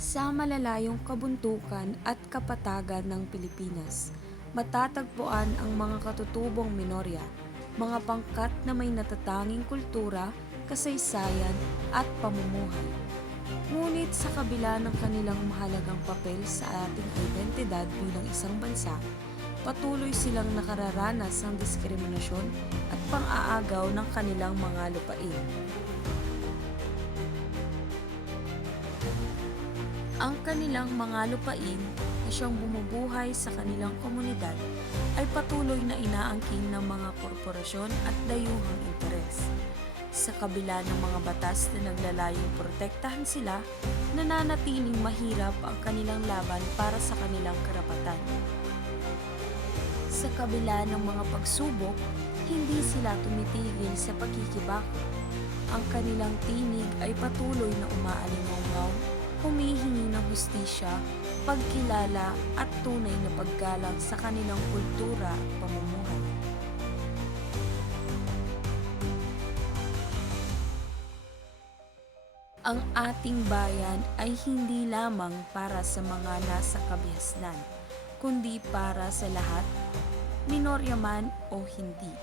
Sa malalayong kabuntukan at kapatagan ng Pilipinas, matatagpuan ang mga katutubong minorya, mga pangkat na may natatanging kultura, kasaysayan at pamumuhay. Ngunit sa kabila ng kanilang mahalagang papel sa ating identidad bilang isang bansa, patuloy silang nakararanas ng diskriminasyon at pang-aagaw ng kanilang mga lupain. Ang kanilang mga lupain na siyang bumubuhay sa kanilang komunidad ay patuloy na inaangkin ng mga korporasyon at dayuhang interes. Sa kabila ng mga batas na naglalayong protektahan sila, nananatiling mahirap ang kanilang laban para sa kanilang karapatan. Sa kabila ng mga pagsubok, hindi sila tumitigil sa pagkikibaka. Ang kanilang tinig ay patuloy na umaalingaw hustisya, pagkilala at tunay na paggalang sa kanilang kultura at pamumuhay. Ang ating bayan ay hindi lamang para sa mga nasa kabihasnan, kundi para sa lahat, minorya man o hindi.